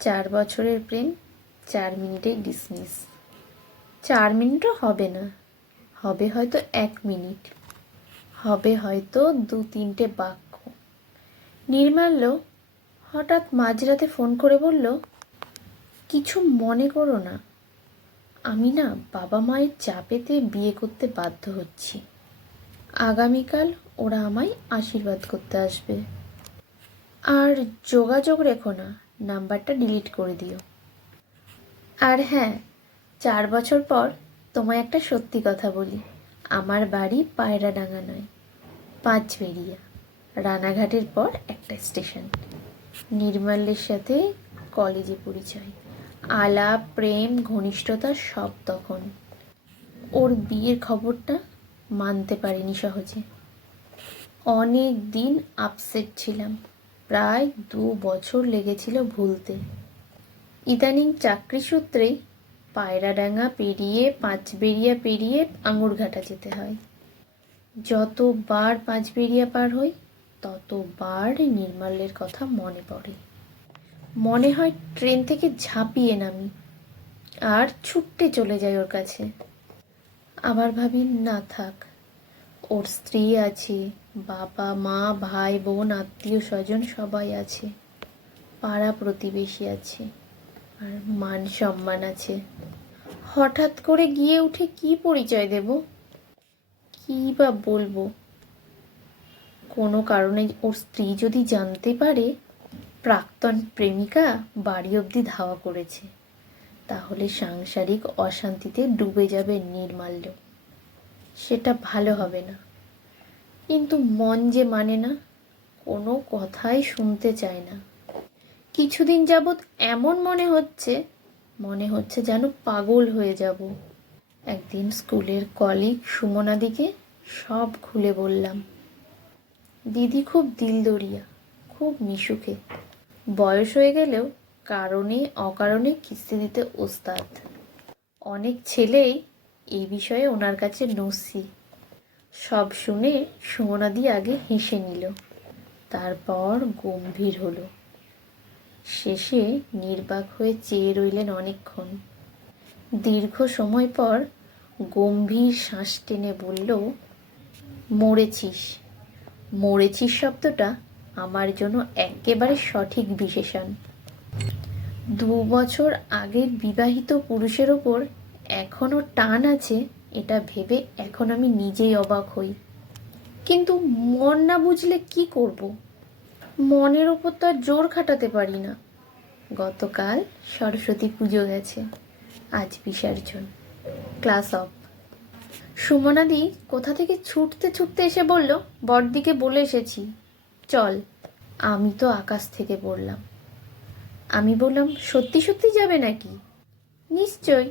4 বছরের প্রেম 4 মিনিটেই ডিসমিস। 4 মিনিটও হবে না, হবে হয়তো 1 মিনিট, হবে হয়তো 2-3টে বাক্য। নির্মাল্য হঠাৎ মাঝরাতে ফোন করে বলল, কিছু মনে করো না, আমি না বাবা মায়ের চাপেতে বিয়ে করতে বাধ্য হচ্ছি। আগামীকাল ওরা আমায় আশীর্বাদ করতে আসবে। আর যোগাযোগ রেখো না, নাম্বারটা ডিলিট করে দিও। আর হ্যাঁ, 4 বছর পর তোমায় একটা সত্যি কথা বলি, আমার বাড়ি পায়রাডাঙ্গা নয়, পাঁচবেড়িয়া, রানাঘাটের পর একটা স্টেশন। নির্মাল্যের সাথে কলেজে পরিচয়, আলাপ, প্রেম, ঘনিষ্ঠতা সব তখন। ওর বিয়ের খবরটা মানতে পারিনি সহজে। অনেক দিন আপসেট ছিলাম, প্রায় 2 বছর লেগেছিল ভুলতে। ইদানিং চাকরি সূত্রেই পায়রাডাঙ্গা পেরিয়ে পাঁচবেড়িয়া পেরিয়ে আঙুরঘাটা যেতে হয়। যতবার পাঁচবেড়িয়া পার হই ততবার নির্মাল্যের কথা মনে পড়ে। মনে হয় ট্রেন থেকে ঝাঁপিয়ে নামি আর ছুটতে চলে যাই ওর কাছে। আবার ভাবি না থাক, ওর স্ত্রী আছে, বাবা মা ভাই বোন আত্মীয় স্বজন সবাই আছে, পাড়া প্রতিবেশী আছে, আর মান সম্মান আছে। হঠাৎ করে গিয়ে উঠে কি পরিচয় দেব, কী বা বলবো? কোনো কারণে ওর স্ত্রী যদি জানতে পারে প্রাক্তন প্রেমিকা বাড়ি অবধি ধাওয়া করেছে, তাহলে সাংসারিক অশান্তিতে ডুবে যাবে নির্মাল্য। সেটা ভালো হবে না। কিন্তু মন যে মানে না, কোনো কথাই শুনতে চায় না। কিছুদিন যাবৎ এমন মনে হচ্ছে যেন পাগল হয়ে যাব। একদিন স্কুলের কলিগ সুমনাদিকে সব খুলে বললাম। দিদি খুব দিলদরিয়া, খুব মিশুকে, বয়স হয়ে গেলেও কারণে অকারণে কিস্তি দিতে ওস্তাদ। অনেক ছেলেই এই বিষয়ে ওনার কাছে নসি। সব শুনে সুমনাদি আগে হেসে নিল, তারপর গম্ভীর হলো। শেষে নির্বাক হয়ে চেয়ে রইলেন অনেকক্ষণ। দীর্ঘ সময় পর গম্ভীর শ্বাস টেনে বলল, মরেছিস। মরেছিস শব্দটা আমার জন্য একেবারে সঠিক বিশেষণ। 2 বছর আগের বিবাহিত পুরুষের ওপর এখনও টান আছে, এটা ভেবে এখন আমি নিজেই অবাক হই। কিন্তু মন না বুঝলে কি করব? মনের ওপর তো আর জোর খাটাতে পারি না। গতকাল সরস্বতী পুজো গেছে, আজ বিসর্জন, ক্লাস অফ। সুমনাদি কোথা থেকে ছুটতে ছুটতে এসে বলল, বড়দিকে বলে এসেছি, চল। আমি তো আকাশ থেকে পড়লাম। আমি বললাম, সত্যি সত্যি যাবে নাকি? নিশ্চয়।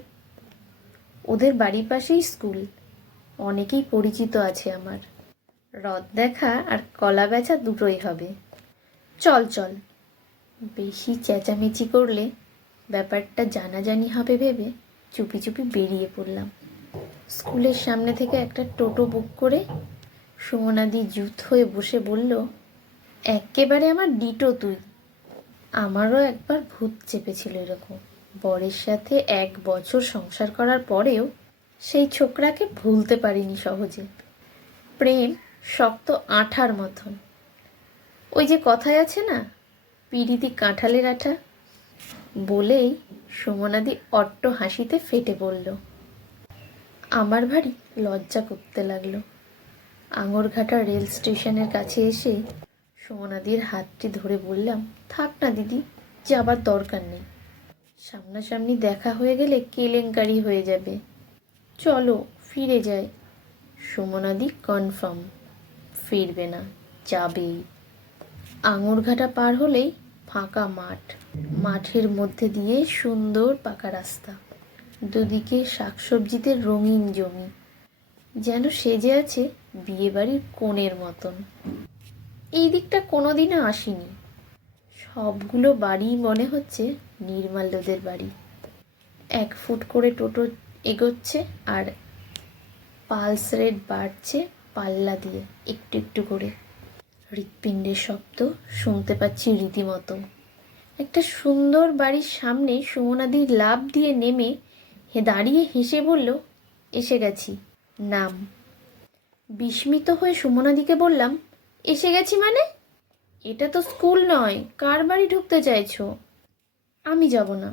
ওদের বাড়ির পাশেই স্কুল, অনেকেই পরিচিত আছে আমার। রথ দেখা আর কলা বেচা দুটোই হবে। চল চল। বেশি চেঁচামেচি করলে ব্যাপারটা জানাজানি হবে ভেবে চুপি চুপি বেরিয়ে পড়লাম। স্কুলের সামনে থেকে একটা টোটো বুক করে সুমনাদি জুত হয়ে বসে বলল, একেবারে আমার ডিটো তুই। আমারও একবার ভূত চেপেছিল এরকম। বরের সাথে 1 বছর সংসার করার পরেও সেই ছোকরাকে ভুলতে পারিনি সহজে। প্রেম শক্ত আঠার মতন। ওই যে কথায় আছে না, পিরিতি কাঁঠালের আঠা। বলেই সুমনাদি অট্ট হাসিতে ফেটে পড়ল। আমার ভারী লজ্জা করতে লাগলো। আঙুরঘাটা রেল স্টেশনের কাছে এসে সুমনাদির হাতটি ধরে বললাম, থাক না দিদি, যাবার দরকার নেই। সামনাসামনি দেখা হয়ে গেলে কেলেঙ্কারি হয়ে যাবে। চলো ফিরে যাই। সুমনাদি কনফার্ম, ফিরবে না, যাবেই। আঙুরঘাটা পার হলেই ফাঁকা মাঠ, মাঠের মধ্যে দিয়ে সুন্দর পাকা রাস্তা, দুদিকে শাকসবজিতে রঙিন জমি, যেন সেজে আছে বিয়েবাড়ির কোণের মতন। এই দিকটা কোনোদিনও আসিনি। সবগুলো বাড়ি মনে হচ্ছে নির্মাল্যদের বাড়ি। 1 ফুট করে টোটো এগোচ্ছে আর পালস রেট বাড়ছে পাল্লা দিয়ে একটু একটু করে। হৃৎপিণ্ডের শব্দ শুনতে পাচ্ছি রীতিমতো। একটা সুন্দর বাড়ির সামনে সুমনাদি লাফ দিয়ে নেমে দাঁড়িয়ে হেসে বলল, এসে গেছি, নাম। বিস্মিত হয়ে সুমনাদিকে বললাম, এসে গেছি মানে? এটা তো স্কুল নয়, কার বাড়ি ঢুকতে চাইছো? আমি যাব না।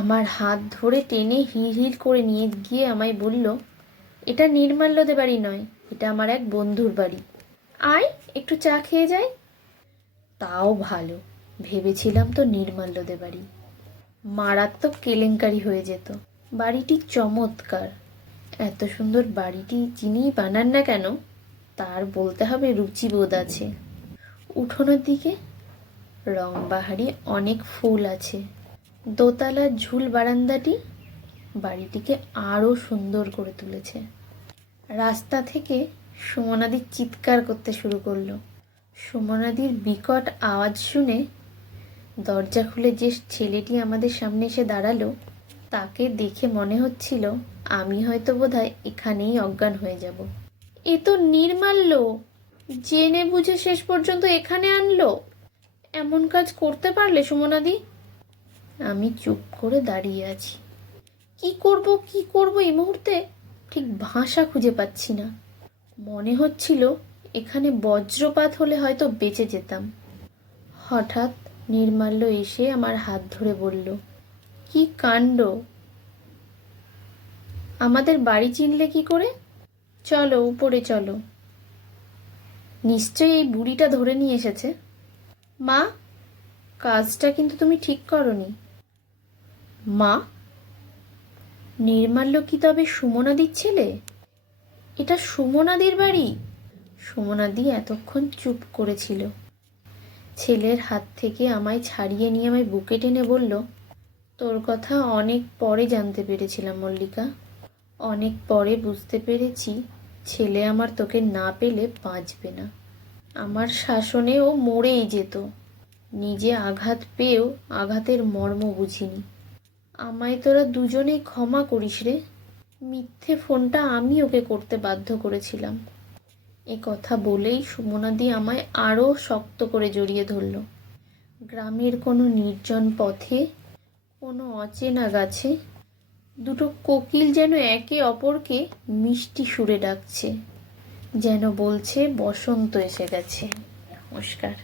আমার হাত ধরে টেনে হিড় হিড় করে নিয়ে গিয়ে আমায় বলল, এটা নির্মাল্যদের বাড়ি নয়, এটা আমার এক বন্ধুর বাড়ি। আয় একটু চা খেয়ে যাই। তাও ভালো, ভেবেছিলাম তো নির্মাল্যদের বাড়ি। মারাত্মক কেলেঙ্কারি হয়ে যেত। বাড়িটি চমৎকার। এত সুন্দর বাড়িটি যিনি বানান না কেন, তার বলতে হবে রুচিবোধ আছে। উঠোনের দিকে রংবাহারি অনেক ফুল আছে। দোতলার ঝুল বারান্দাটি বাড়িটিকে আরও সুন্দর করে তুলেছে। রাস্তা থেকে সুমনাদির চিৎকার করতে শুরু করলো। সুমনাদির বিকট আওয়াজ শুনে দরজা খুলে যে ছেলেটি আমাদের সামনে এসে দাঁড়ালো, তাকে দেখে মনে হচ্ছিল আমি হয়তো বোধহয় এখানেই অজ্ঞান হয়ে যাব। এ তো নির্মাল্য, জেনে বুঝে শেষ পর্যন্ত এখানে আনলো। এমন কাজ করতে পারলে সুমনাদি? আমি চুপ করে দাঁড়িয়ে আছি। কি করব এই মুহূর্তে ঠিক ভাষা খুঁজে পাচ্ছি না। মনে হচ্ছিল এখানে বজ্রপাত হলে হয়তো বেঁচে যেতাম। হঠাৎ নির্মাল্য এসে আমার হাত ধরে বলল, কি কাণ্ড! আমাদের বাড়ি চিনলে কি করে? চলো উপরে চলো। নিশ্চয়ই এই বুড়িটা ধরে নিয়ে এসেছে। মা, কাজটা কিন্তু তুমি ঠিক করনি। মা? নির্মাল্য কি তবে সুমনাদির ছেলে? এটা সুমনাদির বাড়ি? সুমনাদি এতক্ষণ চুপ করেছিল। ছেলের হাত থেকে আমায় ছাড়িয়ে নিয়ে আমায় বুকে টেনে বলল, তোর কথা অনেক পরে জানতে পেরেছিলাম মল্লিকা। অনেক পরে বুঝতে পেরেছি ছেলে আমার তোকে না পেলে বাঁচবে না। আমার শাসনে ও মরেই যেত। নিজে আঘাত পেয়েও আঘাতের মর্ম বুঝিনি। আমায় তোরা দুজনেই ক্ষমা করিস রে। মিথ্যে ফোনটা আমি ওকে করতে বাধ্য করেছিলাম। এ কথা বলেই সুমনাদি আমায় আরও শক্ত করে জড়িয়ে ধরল। গ্রামের কোনো নির্জন পথে, কোনো অচেনা গাছে দুটো কোকিল যেন একে অপরকে মিষ্টি সুরে ডাকছে, যেন বলছে বসন্ত এসে গেছে। নমস্কার।